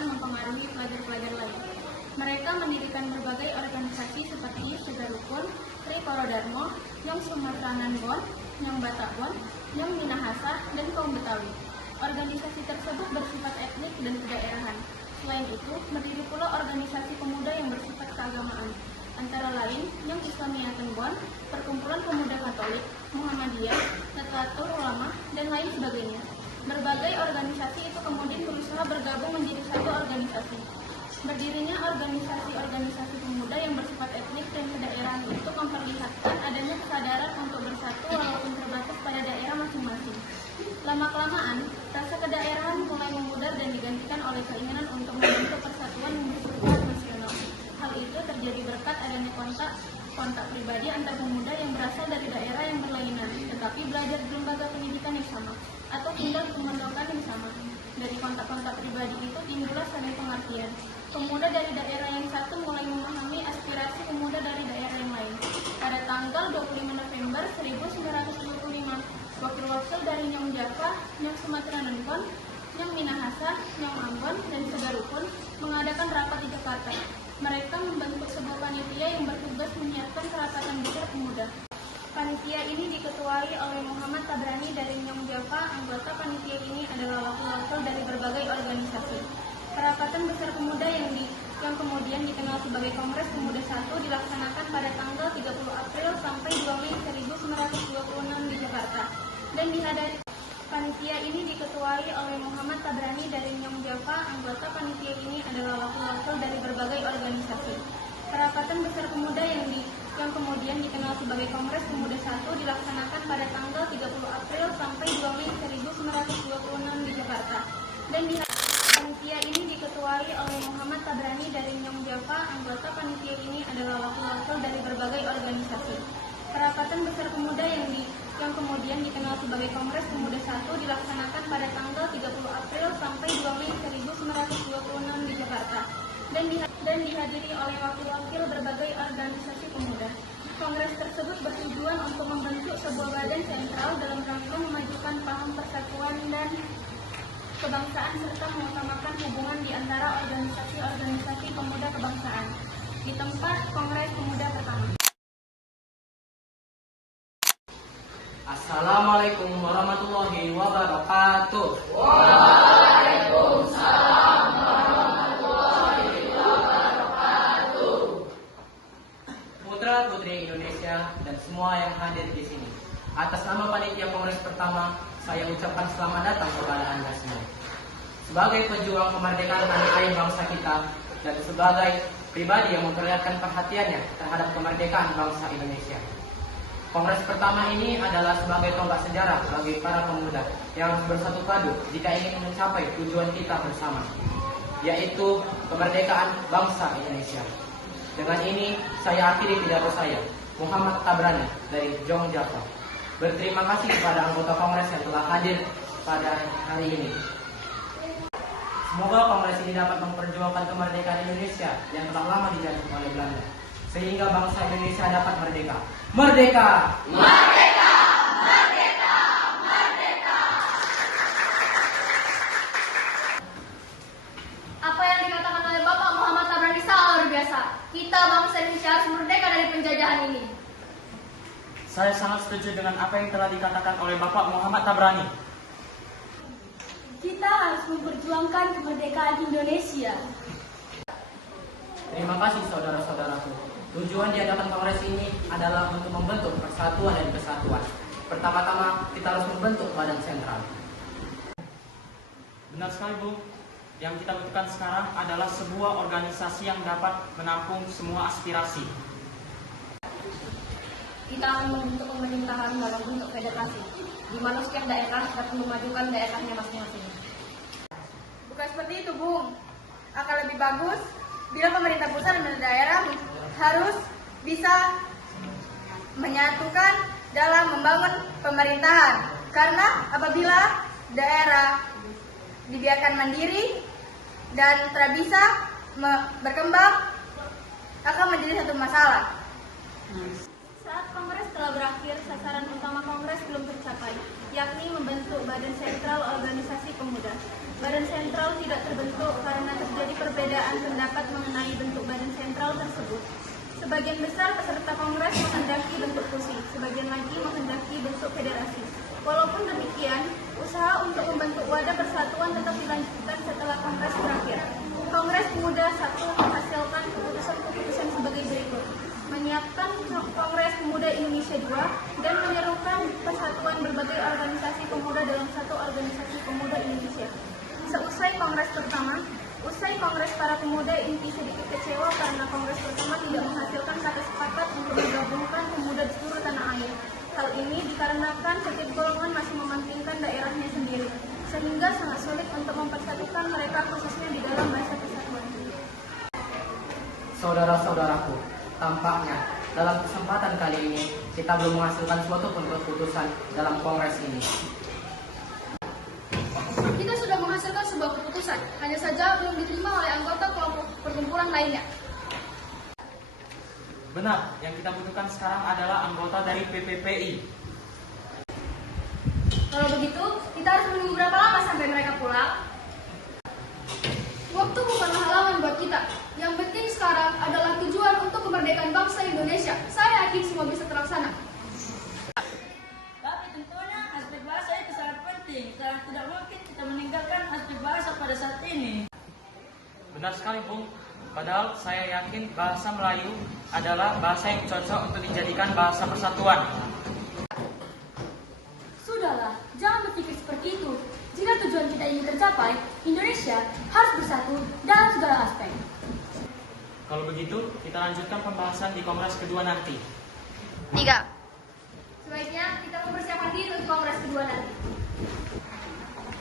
akan mempengaruhi pelajar-pelajar lain. Mereka mendirikan berbagai organisasi seperti Segarukun, Tri Porodarmo, Nyong Sumatranan Bon, Nyong Batak Bon, Nyong Minahasa, dan Kaum Betawi. Organisasi tersebut bersifat etnik dan kedaerahan. Selain itu, berdiri pula organisasi pemuda yang bersifat keagamaan, antara lain Nyong Islamiyatul Bon, Perkumpulan Pemuda Katolik, Muhammadiyah, Nahdlatul Ulama, dan lain sebagainya. Berbagai organisasi itu kemudian berusaha bergabung menjadi satu organisasi. Berdirinya organisasi-organisasi pemuda yang bersifat etnik dan kedaerahan itu memperlihatkan adanya kesadaran untuk bersatu walaupun terbatas pada daerah masing-masing. Lama-kelamaan, rasa kedaerahan mulai memudar dan digantikan oleh keinginan untuk membentuk persatuan yang bersifat nasional. Hal itu terjadi berkat adanya kontak pribadi antar pemuda yang berasal dari daerah yang berlainan, tetapi belajar di lembaga pendidikan yang sama, atau tinggal di pemondokan yang sama. Dari kontak-kontak pribadi itu timbullah saling pengertian. Pemuda dari daerah yang satu mulai memahami aspirasi pemuda dari daerah yang lain. Pada tanggal 25 November 1925, wakil-wakil dari Nyong Java, Nyong Sumatranan Bon, Nyong Minahasa, Nyong Ambon, dan Segarukun mengadakan rapat di Jakarta. Mereka membentuk sebuah panitia yang bertugas menyiapkan kerapatan besar pemuda. Panitia ini diketuai oleh Muhammad Tabrani dari Nyong Java. Anggota panitia ini adalah wakil-wakil dari berbagai organisasi. Kerapatan besar pemuda yang kemudian dikenal sebagai Kongres Pemuda I dilaksanakan pada tanggal 30 April sampai 2 Mei 1926 di Jakarta dan dihadiri. Panitia ini diketuai oleh Muhammad Tabrani dari Nyong Java. Anggota panitia ini adalah wakil-wakil dari berbagai organisasi. Kerapatan besar pemuda yang kemudian dikenal sebagai Kongres Pemuda I dilaksanakan pada tanggal 30 April sampai 2 Mei 1926 di Jakarta dan panitia ini diketuai oleh Muhammad Tabrani dari Nyong Java. Anggota panitia ini adalah wakil-wakil dari berbagai organisasi. Kerapatan besar pemuda yang kemudian dikenal sebagai Kongres Pemuda I dilaksanakan pada tanggal 30 April sampai 2 Mei 1926 di Jakarta dan dihadiri oleh wakil-wakil berbagai organisasi pemuda. Kongres tersebut bertujuan untuk membentuk sebuah badan sentral dalam rangka memajukan paham persatuan dan kebangsaan serta mengutamakan hubungan di antara organisasi-organisasi pemuda kebangsaan di tempat Kongres Pemuda pertama. Assalamualaikum warahmatullahi wabarakatuh. Waalaikumsalam warahmatullahi wabarakatuh. Putra-putri Indonesia dan semua yang hadir di sini. Atas nama panitia Kongres pertama, saya ucapkan selamat datang kepada Anda semua. Sebagai pejuang kemerdekaan tanah air bangsa kita dan sebagai pribadi yang memperlihatkan perhatiannya terhadap kemerdekaan bangsa Indonesia. Kongres pertama ini adalah sebagai tonggak sejarah bagi para pemuda yang harus bersatu padu jika ingin mencapai tujuan kita bersama, yaitu kemerdekaan bangsa Indonesia. Dengan ini, saya akhiri pidato saya, Muhammad Tabrani dari Nyong Java. Berterima kasih kepada anggota Kongres yang telah hadir pada hari ini. Semoga Kongres ini dapat memperjuangkan kemerdekaan Indonesia yang telah lama dijajah oleh Belanda, sehingga bangsa Indonesia dapat merdeka. Merdeka! Merdeka! Merdeka! Merdeka! Apa yang dikatakan oleh Bapak Muhammad Tabrani sangat luar biasa. Kita bangsa Indonesia harus merdeka dari penjajahan ini. Saya sangat setuju dengan apa yang telah dikatakan oleh Bapak Muhammad Tabrani. Kita harus memperjuangkan kemerdekaan Indonesia. Terima kasih saudara-saudaraku. Tujuan diadakan Kongres ini adalah untuk membentuk persatuan dan kesatuan. Pertama-tama, kita harus membentuk badan sentral. Benar sekali, Bu. Yang kita butuhkan sekarang adalah sebuah organisasi yang dapat menampung semua aspirasi. Kita akan membentuk pemerintahan dalam bentuk federasi, di mana setiap daerah dapat memajukan daerahnya masing-masing. Bukan seperti itu, Bung. Akan lebih bagus bila pemerintah pusat dan daerah harus bisa menyatukan dalam membangun pemerintahan. Karena apabila daerah dibiarkan mandiri dan tidak bisa berkembang, akan menjadi satu masalah. Saat Kongres telah berakhir, sasaran utama Kongres belum tercapai, yakni membentuk badan sentral organisasi pemuda. Badan sentral tidak terbentuk karena terjadi perbedaan pendapat mengenai bentuk badan sentral tersebut. Sebagian besar peserta kongres menghendaki bentuk kursi, sebagian lagi menghendaki bentuk federasi. Walaupun demikian, usaha untuk membentuk wadah persatuan tetap dilanjutkan setelah kongres berakhir. Kongres Pemuda 1 menghasilkan keputusan-keputusan sebagai berikut. Menyiapkan Kongres Pemuda Indonesia 2 dan menyerukan persatuan berbagai organisasi pemuda dalam satu organisasi pemuda Indonesia. Seusai kongres pertama, para pemuda inti sedikit kecewa karena kongres pertama tidak menghasilkan kata sepakat untuk menggabungkan pemuda di seluruh tanah air. Hal ini dikarenakan setiap golongan masih mementingkan daerahnya sendiri, sehingga sangat sulit untuk mempersatukan mereka khususnya di dalam bahasa persatuan. Saudara-saudaraku, tampaknya dalam kesempatan kali ini kita belum menghasilkan suatu pun keputusan dalam kongres ini. Kita sudah menghasilkan sebuah keputusan, hanya saja belum diterima oleh anggota kelompok perkumpulan lainnya. Benar, yang kita butuhkan sekarang adalah anggota dari PPPI. Kalau begitu, kita harus menunggu berapa lama sampai mereka pulang? Waktu bukanlah halangan buat kita. Yang penting sekarang adalah tujuan untuk kemerdekaan bangsa Indonesia. Saya yakin semua bisa terlaksana. Tapi tentunya aspek bahasa itu sangat penting. Karena tidak mungkin kita meninggalkan aspek bahasa pada saat ini. Benar sekali, Bung. Padahal saya yakin bahasa Melayu adalah bahasa yang cocok untuk dijadikan bahasa persatuan. Sudahlah, jangan berpikir seperti itu. Jika tujuan kita ingin tercapai, Indonesia harus bersatu dalam segala aspek. Kalau begitu, kita lanjutkan pembahasan di kongres kedua nanti. 3. Sebaiknya kita mempersiapkan diri untuk kongres kedua nanti.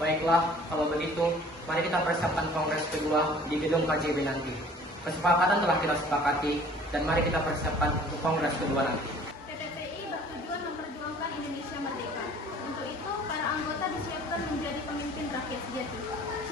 Baiklah, kalau begitu, mari kita persiapkan kongres kedua di gedung KJB nanti. Kesepakatan telah kita sepakati, dan mari kita persiapkan untuk kongres kedua nanti. PPPI bertujuan memperjuangkan Indonesia merdeka. Untuk itu, para anggota disiapkan menjadi pemimpin rakyat sejati.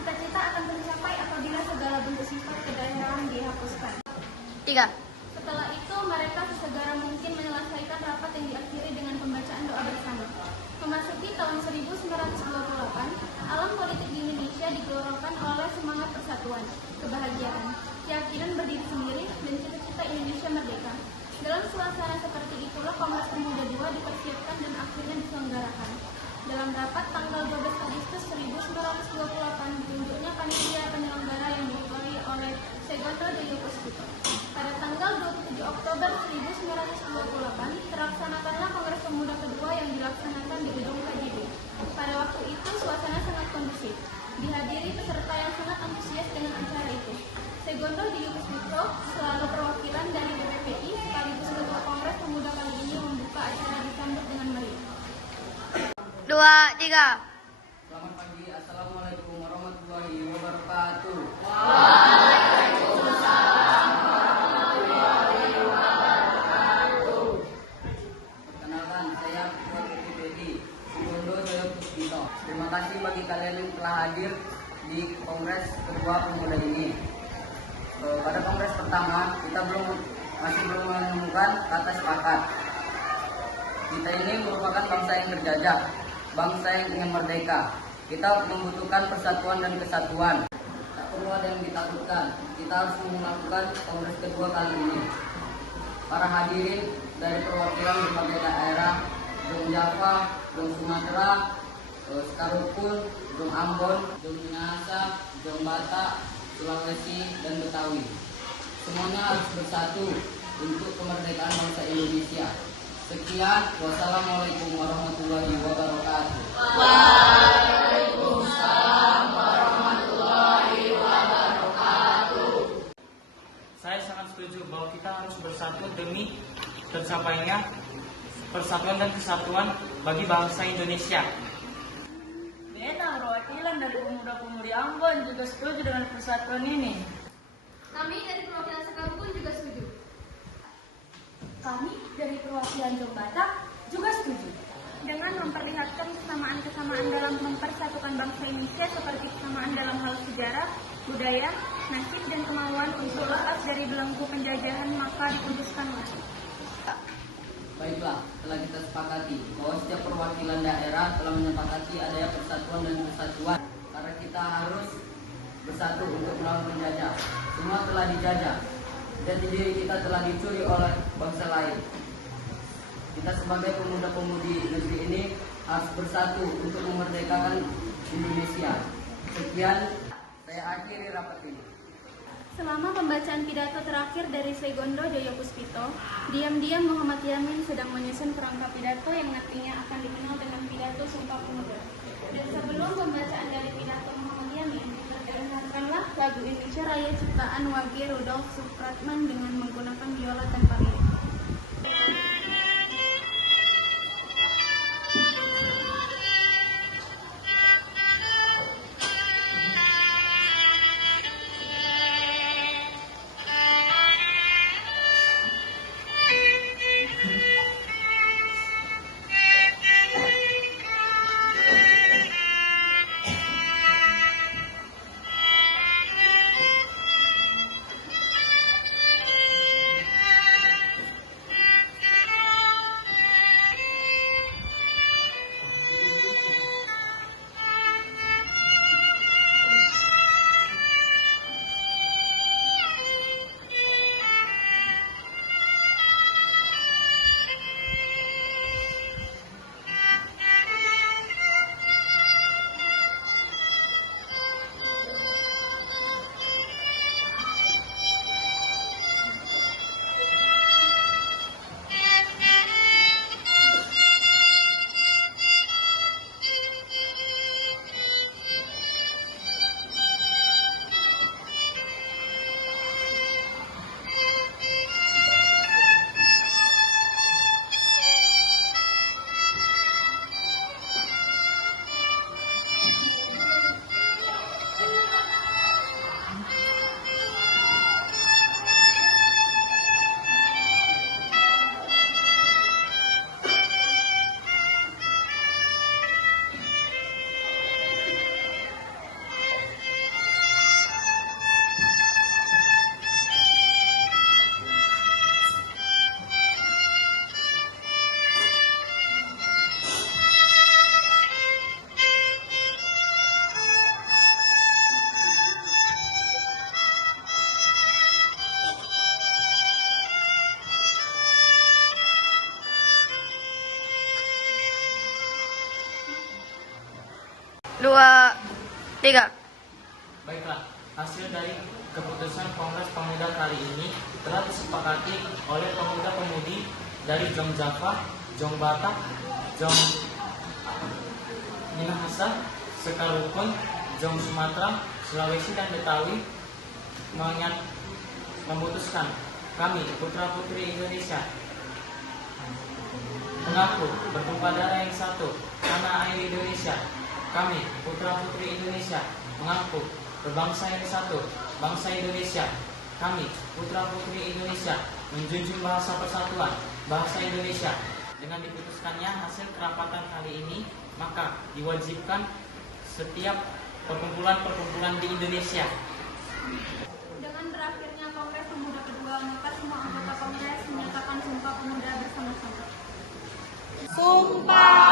Cita-cita akan tercapai apabila segala bentuk sifat kedaerahan dihapuskan. 3. Setelah itu, mereka sesegera mungkin menyelesaikan rapat yang diakhiri dengan pembacaan doa bersama. Memasuki tahun 1928, alam politik di Indonesia digelorkan oleh semangat persatuan, kebahagiaan, keyakinan berdiri sendiri, dan cita-cita Indonesia merdeka. Dalam suasana seperti itulah Kongres Pemuda II dipersiapkan dan akhirnya diselenggarakan. Dalam rapat tanggal 12 Agustus 1928, ditunjuknya panitia penyelenggara yang diketuai oleh Segundo de Yokosuka. Pada tanggal 27 Oktober 1928, terlaksanakanlah Kongres Pemuda kedua yang dilaksanakan di gedung KJB. Pada waktu itu, suasana sangat kondusif. Dihadiri peserta yang sangat antusias dengan acara itu. Segundo de Yokosuka selalu perwakilan dari PPPI, sekaligus ketua Kongres Pemuda kali ini membuka acara disambut dengan meriah. 2, 3. Selamat pagi, Assalamualaikum warahmatullahi wabarakatuh. Perkenalkan, saya Ketua PPPI, Segundo Joyo Puspito. Terima kasih bagi kalian yang telah hadir di Kongres kedua Pemuda ini. Pada Kongres pertama, kita masih belum menemukan kata sepakat. Kita ini merupakan bangsa yang terjajah, bangsa yang ingin merdeka. Kita membutuhkan persatuan dan kesatuan. Tak perlu ada yang ditakutkan. Kita harus melakukan Kongres kedua kali ini. Para hadirin dari perwakilan berbagai daerah, Dong Java, Dong Sumatera, Sekarupun, Dong Ambon, Dong Minahasa, Dong Batak, Sulawesi, dan Betawi. Semuanya harus bersatu untuk kemerdekaan bangsa Indonesia. Sekian, wassalamualaikum warahmatullahi wabarakatuh. Waalaikumsalam warahmatullahi wabarakatuh. Saya sangat setuju bahwa kita harus bersatu demi tercapainya persatuan dan kesatuan bagi bangsa Indonesia. Benar, perwakilan dari pemuda-pemudi Ambon juga setuju dengan persatuan ini. Kami dari perwakilan Sekarupun juga setuju. Kami dari perwakilan Dong Batak juga setuju. Dengan memperlihatkan kesamaan-kesamaan dalam mempersatukan bangsa Indonesia seperti kesamaan dalam hal sejarah, budaya, nasib, dan kemauan untuk lepas dari belenggu penjajahan, maka diputuskanlah. Baiklah, telah kita sepakati bahwa setiap perwakilan daerah telah menyepakati adanya persatuan dan kesatuan. Karena kita harus bersatu untuk melawan penjajah. Semua telah dijajah dan diri kita telah dicuri oleh bangsa lain. Kita sebagai pemuda-pemudi negeri ini harus bersatu untuk memerdekakan Indonesia. Sekian, saya akhiri rapat ini. Selama pembacaan pidato terakhir dari Segondo Joyo Puspito, diam-diam Muhammad Yamin sedang menyusun kerangka pidato yang nantinya akan dikenal dengan pidato Sumpah Pemuda. Dan sebelum pembacaan dari pidato Muhammad Yamin, dengarkanlah lagu Indonesia Raya ciptaan Wage Rudolf Supratman dengan menggunakan biola tanpa lirik. Dua, tiga. Baiklah, hasil dari keputusan Kongres Pemuda kali ini telah disepakati oleh pemuda-pemudi dari Jong Java, Jong Batak, Jong Minahasa, Sekalukun, Jong Sumatera, Sulawesi dan Betawi memutuskan kami putra-putri Indonesia mengaku bertumpah darah yang satu tanah air Indonesia. Kami putra-putri Indonesia mengaku berbangsa yang satu bangsa Indonesia. Kami putra-putri Indonesia menjunjung bahasa persatuan bahasa Indonesia. Dengan diputuskannya hasil kerapatan kali ini, maka diwajibkan setiap perkumpulan-perkumpulan di Indonesia. Dengan berakhirnya Kongres Pemuda kedua, maka semua anggota Kongres menyatakan Sumpah Pemuda bersama-sama. Sumpah